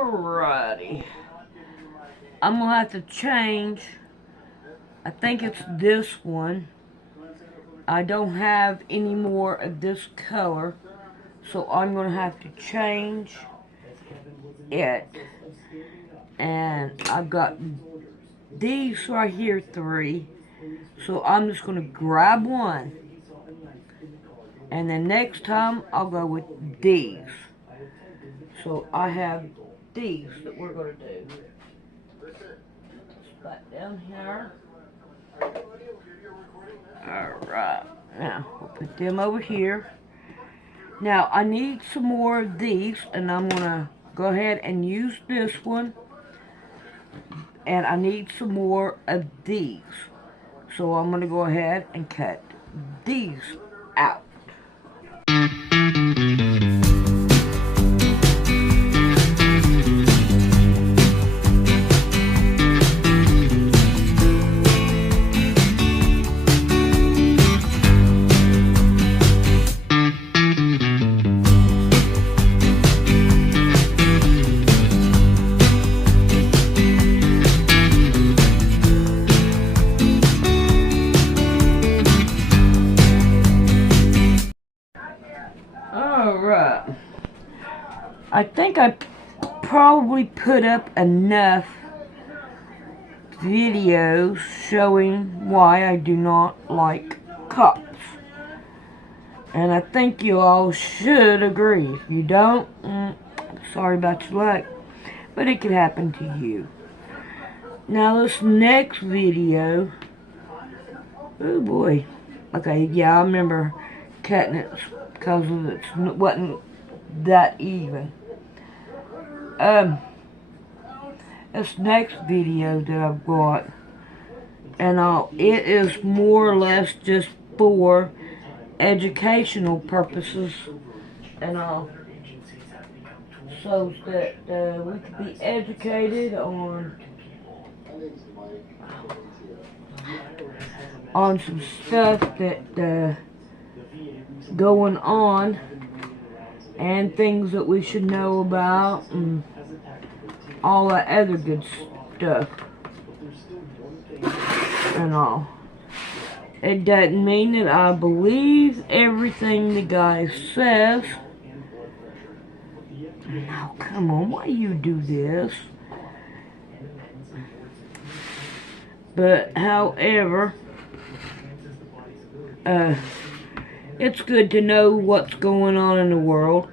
Alrighty. I'm gonna have to change. I think it's this one. I don't have any more of this color, so I'm gonna have to change it. And I've got these right here, 3. So I'm just gonna grab one. And then next time I'll go with these. So I have these that we're gonna do. Back down here. Alright, now we'll put them over here. Now I need some more of these, and I'm gonna go ahead and use this one. And I need some more of these. So I'm gonna go ahead and cut these out. Alright, I think I probably put up enough videos showing why I do not like cops. And I think you all should agree. If you don't, sorry about your luck, but it could happen to you. Now this next video, oh boy, okay, yeah, I remember cutting it because it wasn't that even. This next video that I've got, and it is more or less just for educational purposes, and so that we could be educated on some stuff that going on, and things that we should know about, and all that other good stuff and all. It doesn't mean that I believe everything the guy says. Now come on, why you do this? But however, it's good to know what's going on in the world.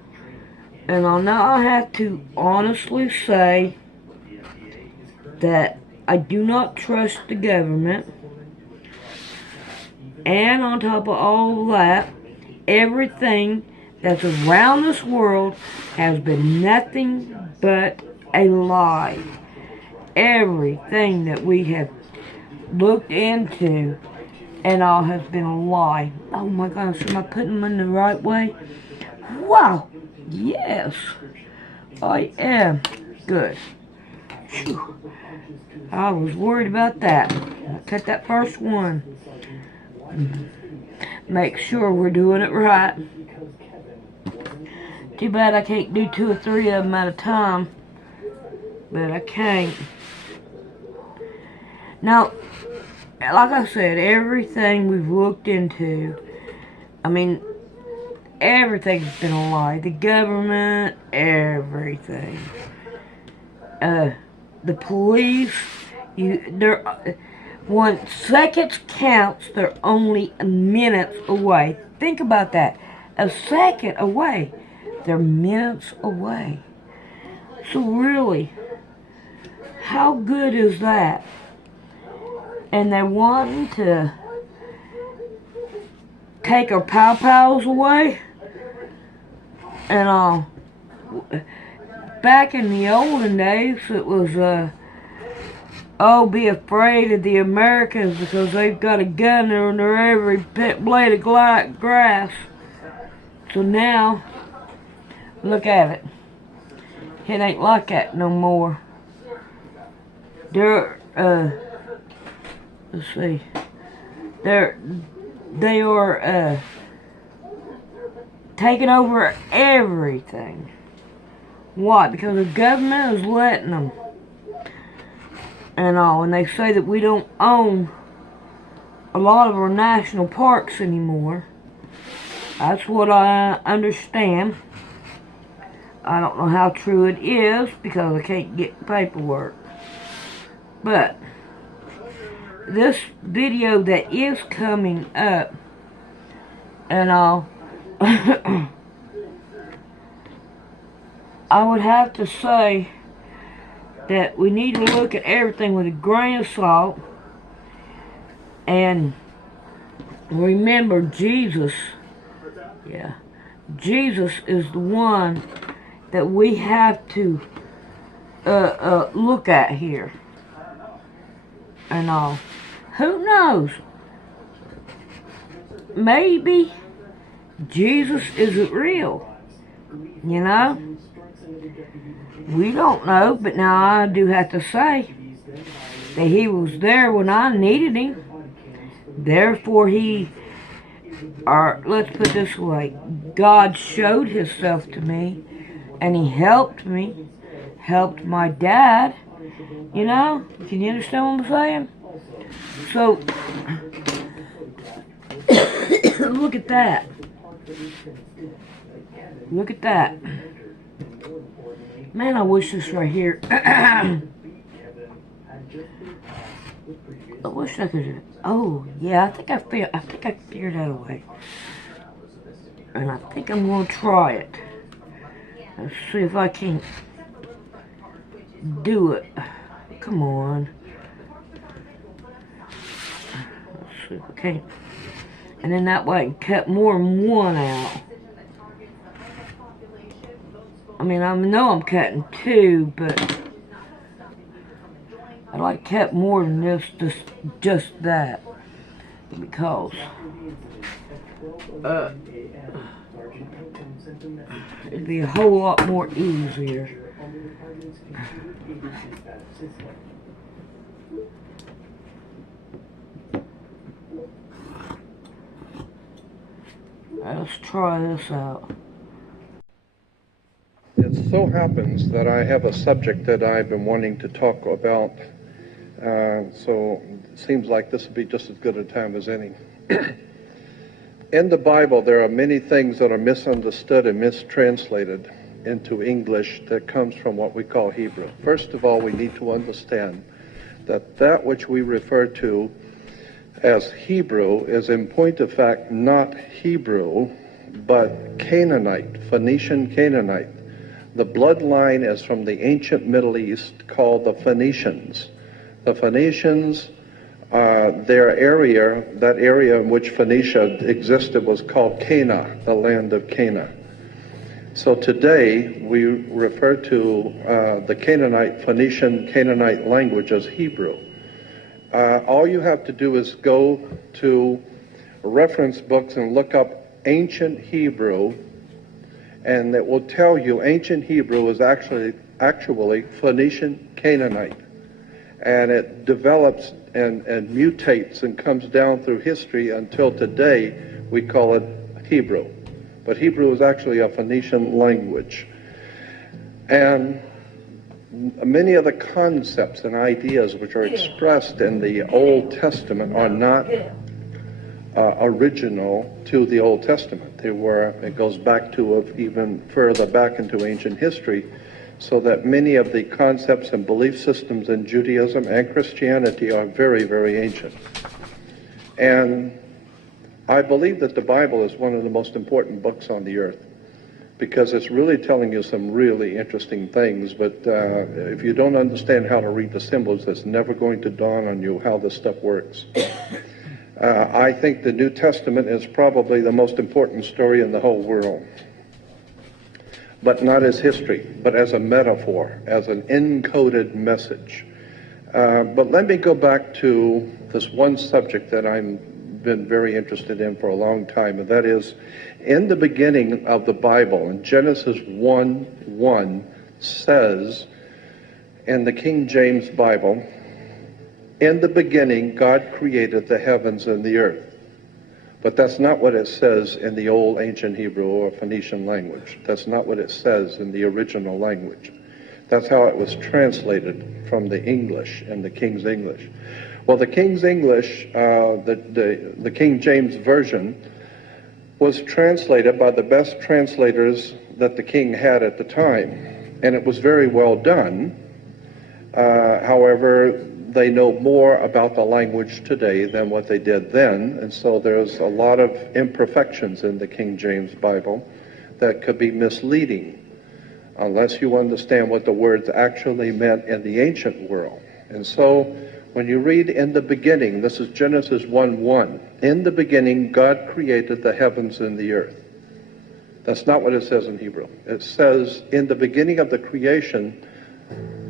And now I have to honestly say that I do not trust the government. And on top of all that, everything that's around this world has been nothing but a lie. Everything that we have looked into and all has been a lie. Oh my gosh, am I putting them in the right way? Wow! Yes, I am. Good. Whew. I was worried about that. I cut that first one. Make sure we're doing it right. Too bad I can't do 2 or 3 of them at a time. But I can't. Now, like I said, everything we've looked into, I mean, everything's been a lie. The government, everything. The police, when seconds counts, they're only minutes away. Think about that. A second away, they're minutes away. So really, how good is that? And they're wanting to take our pow-pows away. And back in the olden days, it was oh, be afraid of the Americans because they've got a gun under every blade of grass. So now, look at it. It ain't like that no more. They're let's see. They are taking over everything. Why? Because the government is letting them. And all. And they say that we don't own a lot of our national parks anymore. That's what I understand. I don't know how true it is because I can't get paperwork. But this video that is coming up and all, I would have to say that we need to look at everything with a grain of salt and remember Jesus. Yeah, Jesus is the one that we have to look at here and all. Who knows? Maybe Jesus isn't real. You know? We don't know, but now I do have to say that he was there when I needed him. Therefore or let's put it this way, God showed himself to me, and he helped me, helped my dad, you know? Can you understand what I'm saying? So, look at that. Look at that. Man, I wish this right here. I wish I could. Oh, yeah, I think I figured that away. And I think I'm gonna try it. Let's see if I can do it. Come on. Let's see if I can. And then that way I can cut more than one out. I mean, I know I'm cutting two, but I'd like to cut more than this, just that. Because it'd be a whole lot more easier. Let's try this out. It so happens that I have a subject that I've been wanting to talk about, so it seems like this would be just as good a time as any. In the Bible, there are many things that are misunderstood and mistranslated into English that comes from what we call Hebrew. First of all, we need to understand that which we refer to as Hebrew is in point of fact not Hebrew, but Canaanite, Phoenician Canaanite. The bloodline is from the ancient Middle East called the Phoenicians. The Phoenicians, their area, that area in which Phoenicia existed was called Cana, the land of Cana. So today we refer to the Canaanite, Phoenician Canaanite language as Hebrew. All you have to do is go to reference books and look up ancient Hebrew, and it will tell you ancient Hebrew is actually Phoenician Canaanite. And it develops and mutates and comes down through history until today we call it Hebrew. But Hebrew is actually a Phoenician language. And many of the concepts and ideas which are expressed in the Old Testament are not original to the Old Testament. It goes back to even further back into ancient history, so that many of the concepts and belief systems in Judaism and Christianity are very, very ancient. And I believe that the Bible is one of the most important books on the earth, because it's really telling you some really interesting things, but if you don't understand how to read the symbols, it's never going to dawn on you how this stuff works. I think the New Testament is probably the most important story in the whole world, but not as history, but as a metaphor, as an encoded message. But let me go back to this one subject that I've been very interested in for a long time, and that is, in the beginning of the Bible, in Genesis 1:1 says, in the King James Bible, "In the beginning God created the heavens and the earth." But that's not what it says in the old ancient Hebrew or Phoenician language. That's not what it says in the original language. That's how it was translated from the English, in the King's English. Well, the King's English, the King James Version, was translated by the best translators that the king had at the time, and it was very well done. However, they know more about the language today than what they did then, and so there's a lot of imperfections in the King James Bible that could be misleading unless you understand what the words actually meant in the ancient world. And so when you read in the beginning, this is Genesis 1:1, in the beginning God created the heavens and the earth. That's not what it says in Hebrew. It says in the beginning of the creation,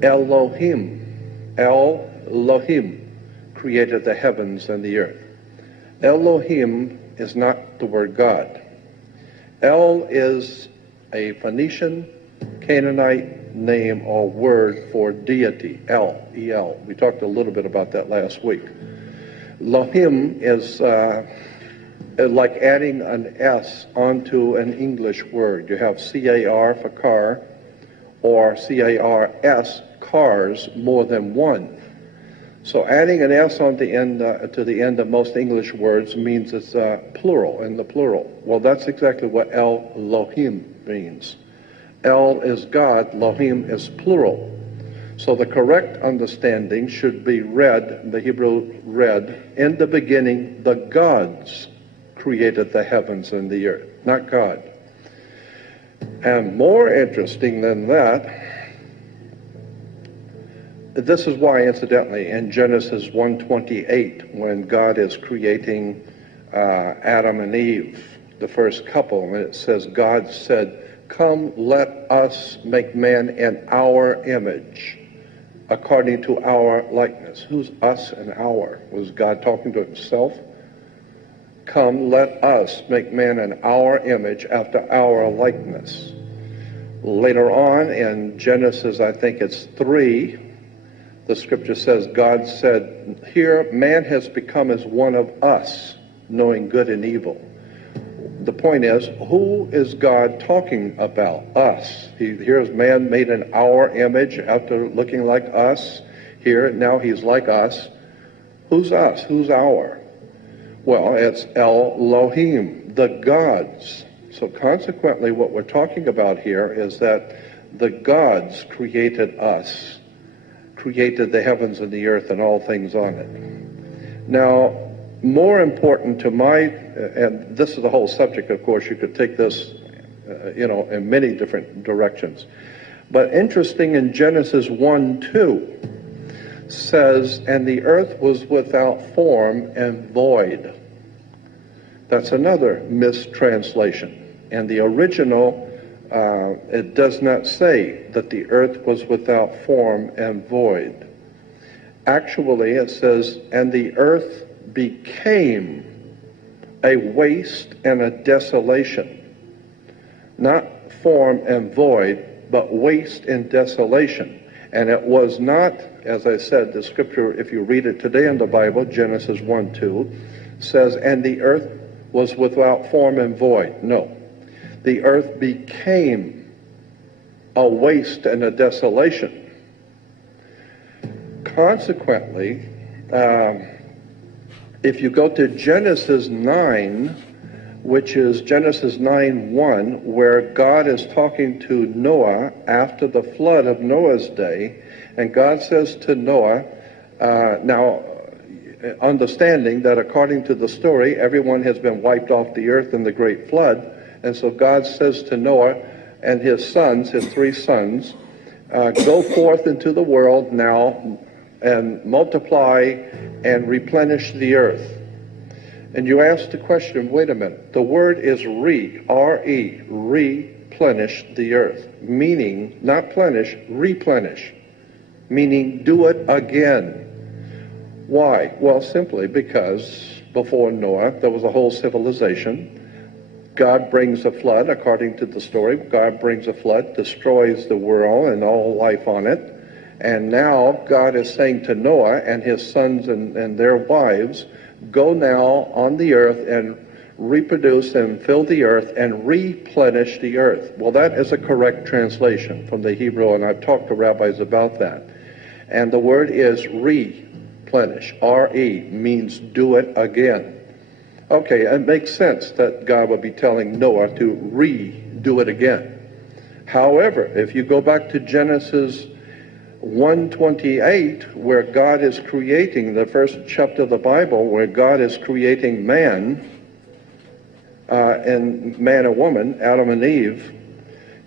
Elohim created the heavens and the earth. Elohim is not the word God. El is a Phoenician, Canaanite name or word for deity, El, E-L. We talked a little bit about that last week. Elohim is like adding an S onto an English word. You have C-A-R for car, or C-A-R-S, cars, more than one. So adding an S on the end, to the end of most English words means it's plural, in the plural. Well, that's exactly what Elohim means. El is God, Elohim is plural. So the correct understanding should be read, the Hebrew read, in the beginning the gods created the heavens and the earth, not God. And more interesting than that, this is why, incidentally, in Genesis 1:28, when God is creating Adam and Eve, the first couple, and it says, God said, come, let us make man in our image, according to our likeness. Who's us and our? Was God talking to himself? Come, let us make man in our image, after our likeness. Later on in Genesis, I think it's 3, the scripture says, God said, here man has become as one of us, knowing good and evil. The point is, who is God talking about? Us. Here's man made in our image after looking like us. Here, now he's like us. Who's us? Who's our? Well, it's Elohim, the gods. So consequently, what we're talking about here is that the gods created us, created the heavens and the earth and all things on it. Now, more important to my, and this is the whole subject, of course, you could take this, in many different directions. But interesting, in Genesis 1:2 says, and the earth was without form and void. That's another mistranslation. In the original, it does not say that the earth was without form and void. Actually, it says, and the earth became a waste and a desolation. Not form and void, but waste and desolation. And it was not, as I said, the scripture, if you read it today in the Bible, Genesis 1:2, says, and the earth was without form and void. No. The earth became a waste and a desolation. Consequently, if you go to Genesis 9, which is Genesis 9:1, where God is talking to Noah after the flood of Noah's day, and God says to Noah, now understanding that according to the story, everyone has been wiped off the earth in the great flood, and so God says to Noah and his sons, his 3 sons, go forth into the world now and multiply and replenish the earth. And you ask the question, wait a minute, the word is R-E, replenish the earth, meaning, not plenish, replenish, meaning do it again. Why? Well, simply because before Noah, there was a whole civilization. God brings a flood, according to the story. God brings a flood, destroys the world and all life on it. And now God is saying to Noah and his sons and their wives, go now on the earth and reproduce and fill the earth and replenish the earth. Well, that is a correct translation from the Hebrew, and I've talked to rabbis about that. And the word is replenish. R-E means do it again. Okay, it makes sense that God would be telling Noah to redo it again. However, if you go back to Genesis 1:28, where God is creating, the first chapter of the Bible, where God is creating man, and man and woman, Adam and Eve,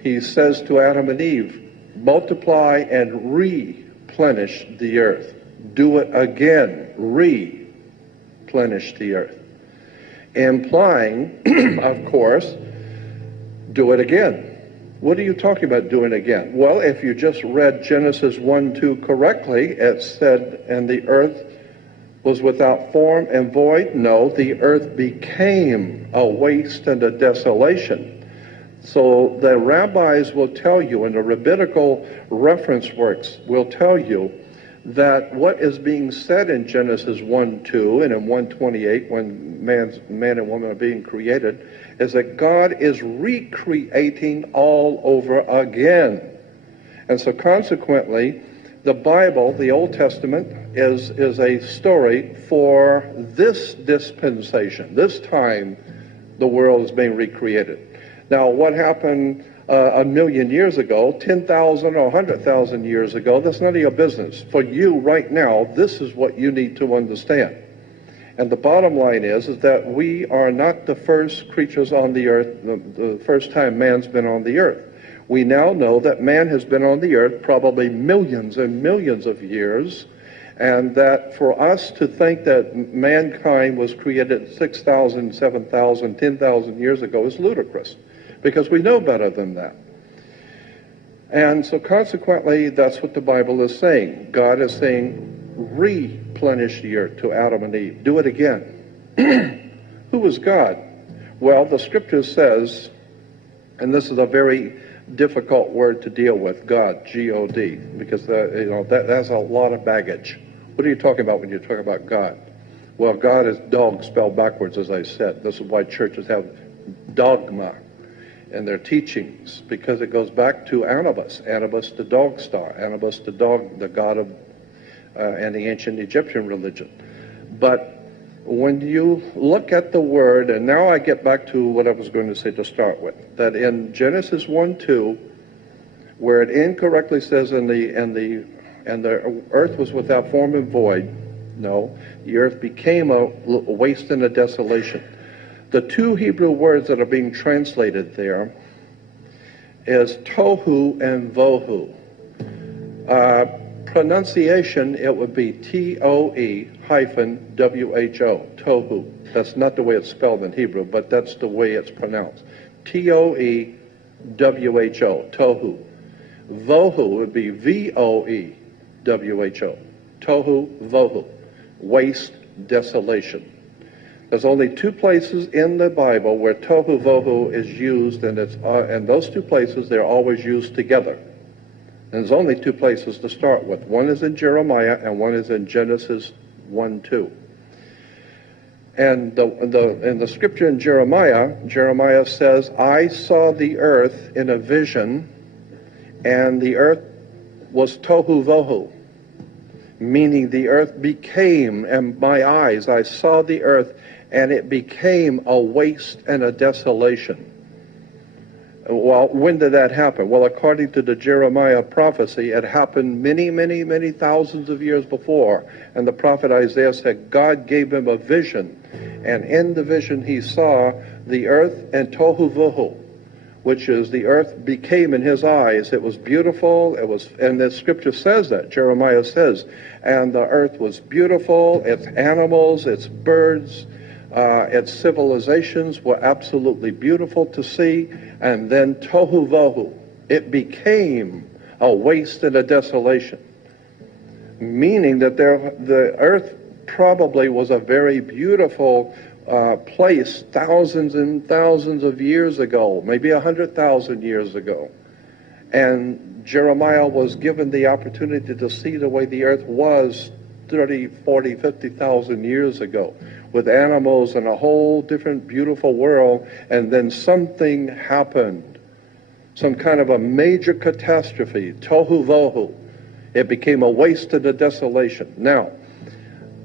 he says to Adam and Eve, multiply and replenish the earth. Do it again. Replenish the earth. Implying, of course, do it again. What are you talking about doing again? Well, if you just read Genesis 1:2 correctly, it said, and the earth was without form and void. No, the earth became a waste and a desolation. So the rabbis will tell you, and the rabbinical reference works will tell you, that what is being said in Genesis 1:2 and in 1:28, when man and woman are being created, is that God is recreating all over again. And so consequently, the Bible, the Old Testament, is a story for this dispensation. This time, the world is being recreated. Now, what happened a million years ago, 10,000 or 100,000 years ago, that's none of your business. For you right now, this is what you need to understand. And the bottom line is that we are not the first creatures on the earth, the first time man's been on the earth. We now know that man has been on the earth probably millions and millions of years, and that for us to think that mankind was created 6,000, 7,000, 10,000 years ago is ludicrous, because we know better than that. And so consequently, that's what the Bible is saying. God is saying, replenish the earth to Adam and Eve. Do it again. Who is God? Well, the scripture says, and this is a very difficult word to deal with, God, G-O-D, because that's a lot of baggage. What are you talking about when you talk about God? Well, God is dog spelled backwards, as I said. This is why churches have dogma in their teachings, because it goes back to Anubis the dog star, Anubis the dog, the god of and the ancient Egyptian religion. But when you look at the word, and now I get back to what I was going to say to start with, that in Genesis 1:2, where it incorrectly says and the earth was without form and void, no, the earth became a waste and a desolation. The two Hebrew words that are being translated there is tohu and vohu. Pronunciation, it would be T-O-E-W-H-O, tohu. That's not the way it's spelled in Hebrew, but that's the way it's pronounced. T-O-E-W-H-O, tohu. Vohu would be V-O-E-W-H-O, tohu, vohu, waste, desolation. There's only two places in the Bible where tohu vohu is used, and those two places, they're always used together. And there's only two places to start with. One is in Jeremiah, and one is in Genesis 1:2. And in the scripture in Jeremiah says, I saw the earth in a vision, and the earth was tohu vohu, meaning the earth became, and my eyes, I saw the earth, and it became a waste and a desolation. Well, when did that happen? Well, according to the Jeremiah prophecy, it happened many, many, many thousands of years before. And the prophet Isaiah said God gave him a vision. And in the vision he saw the earth and tohu vohu, which is the earth became in his eyes. It was beautiful. And the scripture says that. Jeremiah says, and the earth was beautiful. Its animals, its birds, its civilizations were absolutely beautiful to see. And then tohu vohu, it became a waste and a desolation, meaning that the earth probably was a very beautiful place thousands and thousands of years ago, maybe 100,000 years ago. And Jeremiah was given the opportunity to see the way the earth was 30, 40, 50,000 years ago. with animals and a whole different beautiful world, and then something happened. Some kind of a major catastrophe, tohu vohu. It became a waste and a desolation. Now,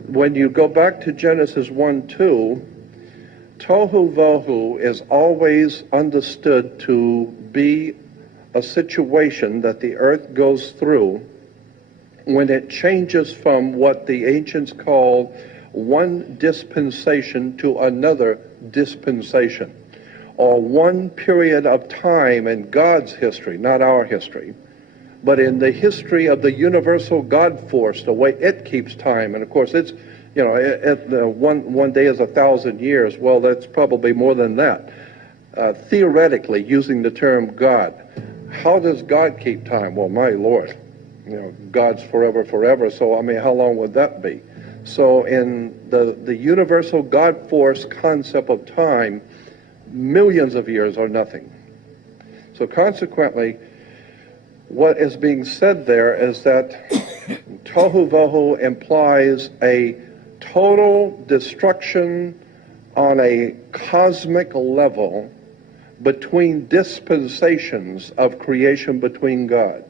when you go back to Genesis 1:2, tohu vohu is always understood to be a situation that the earth goes through when it changes from what the ancients called one dispensation to another dispensation, or one period of time in God's history, not our history, but in the history of the universal God force, the way it keeps time. And of course, it's, one day is 1,000 years. Well, that's probably more than that. Theoretically, using the term God, how does God keep time? Well, my Lord, God's forever, forever. So, how long would that be? So in the universal God force concept of time, millions of years are nothing. So consequently, what is being said there is that tohu vohu implies a total destruction on a cosmic level between dispensations of creation between God,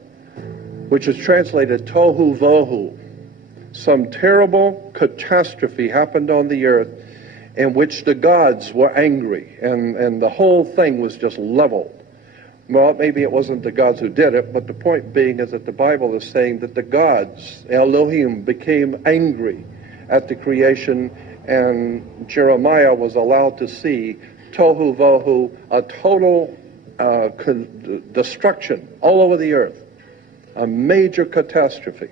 which is translated tohu vohu. Some terrible catastrophe happened on the earth in which the gods were angry, and the whole thing was just leveled. Well, maybe it wasn't the gods who did it, but the point being is that the Bible is saying that the gods, Elohim, became angry at the creation, and Jeremiah was allowed to see tohu vohu, a total destruction all over the earth, a major catastrophe.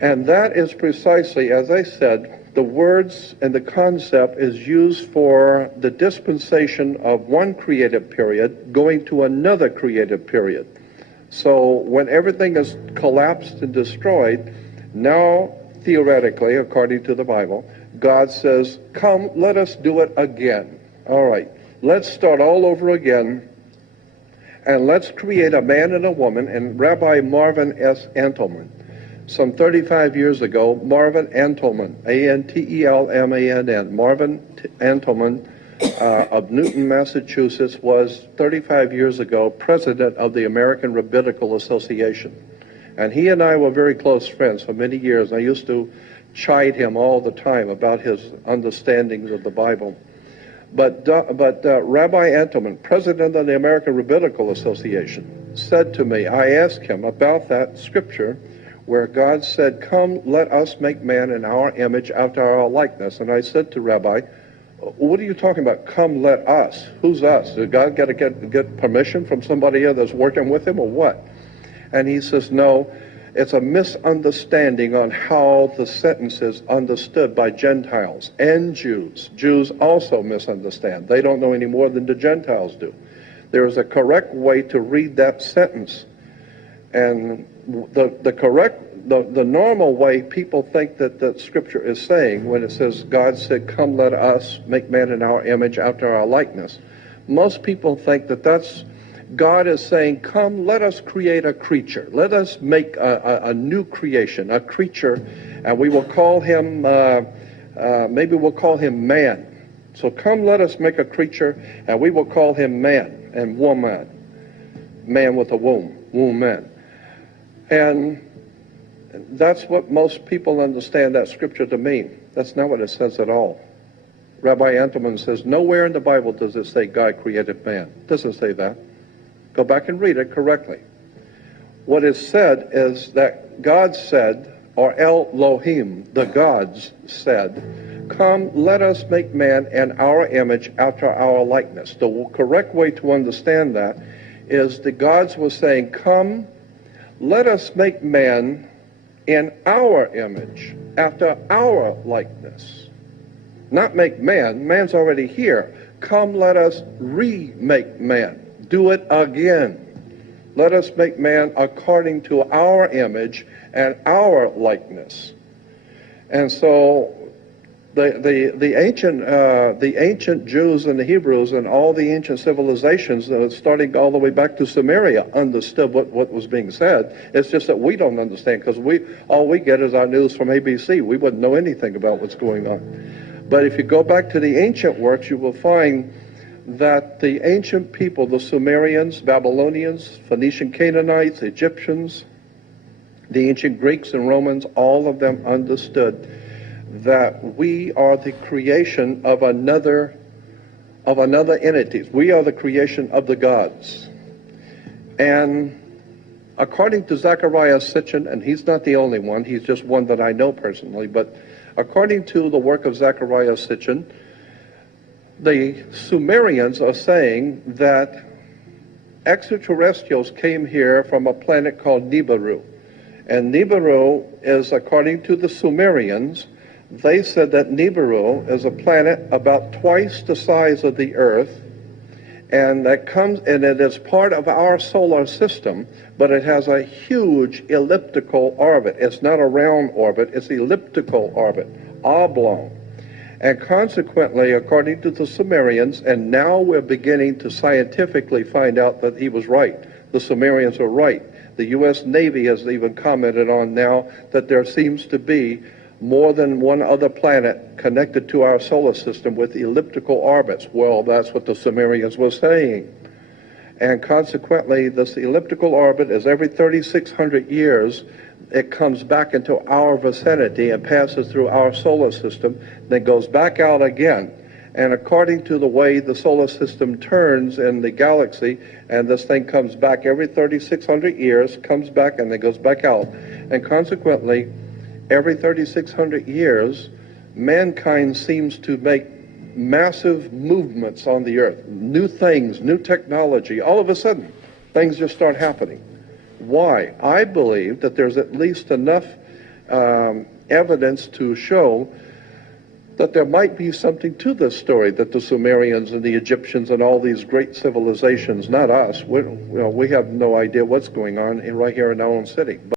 And that is precisely, as I said, the words and the concept is used for the dispensation of one creative period going to another creative period. So when everything is collapsed and destroyed, now theoretically, according to the Bible, God says, come, let us do it again. All right, let's start all over again, and let's create a man and a woman. And Rabbi Marvin S. Antelman, some 35 years ago, Marvin Antelman, A-N-T-E-L-M-A-N-N, Marvin Antelman of Newton, Massachusetts, was 35 years ago president of the American Rabbinical Association. And he and I were very close friends for many years. I used to chide him all the time about his understandings of the Bible. But Rabbi Antelman, president of the American Rabbinical Association, said to me, I asked him about that scripture where God said, come, let us make man in our image after our likeness. And I said to Rabbi, what are you talking about? Come, let us. Who's us? Did God got to get permission from somebody else that's working with him, or what? And he says, no, it's a misunderstanding on how the sentence is understood by Gentiles and Jews. Jews also misunderstand. They don't know any more than the Gentiles do. There is a correct way to read that sentence. And the normal way people think that the scripture is saying when it says God said, come, let us make man in our image after our likeness. Most people think that that's God is saying, come, let us create a creature. Let us make a new creation, a creature, and we will call him, maybe we'll call him man. So come, let us make a creature, and we will call him man and woman. Man with a womb, man. And that's what most people understand that scripture to mean. That's not what it says at all. Rabbi Antelman says, nowhere in the Bible does it say God created man. It doesn't say that. Go back and read it correctly. What is said is that God said, or Elohim, the gods said, come, let us make man in our image after our likeness. The correct way to understand that is the gods were saying, come, let us make man in our image, after our likeness. Not make man. Man's already here. Come, let us remake man. Do it again. Let us make man according to our image and our likeness. And so the ancient Jews and the Hebrews and all the ancient civilizations, starting all the way back to Samaria, understood what was being said. It's just that we don't understand, because all we get is our news from ABC. We wouldn't know anything about what's going on. But if you go back to the ancient works, you will find that the ancient people, the Sumerians, Babylonians, Phoenician Canaanites, Egyptians, the ancient Greeks and Romans, all of them understood that we are the creation of another entities. We are the creation of the gods. And according to Zecharia Sitchin, and he's not the only one, he's just one that I know personally, but according to the work of Zecharia Sitchin, the Sumerians are saying that extraterrestrials came here from a planet called Nibiru. And Nibiru is, according to the Sumerians, they said that Nibiru is a planet about twice the size of the Earth, and it is part of our solar system, but it has a huge elliptical orbit. It's not a round orbit, it's elliptical orbit, oblong. And consequently, according to the Sumerians, and now we're beginning to scientifically find out that he was right. The Sumerians are right. The U.S. Navy has even commented on now that there seems to be more than one other planet connected to our solar system with elliptical orbits. Well, that's what the Sumerians were saying. And consequently, this elliptical orbit is every 3,600 years, it comes back into our vicinity and passes through our solar system, then goes back out again. And according to the way the solar system turns in the galaxy, and this thing comes back every 3,600 years, comes back and then goes back out. And consequently, every 3,600 years, mankind seems to make massive movements on the earth. New things, new technology. All of a sudden, things just start happening. Why? I believe that there's at least enough evidence to show that there might be something to this story, that the Sumerians and the Egyptians and all these great civilizations, not us, we have no idea what's going on right here in our own city.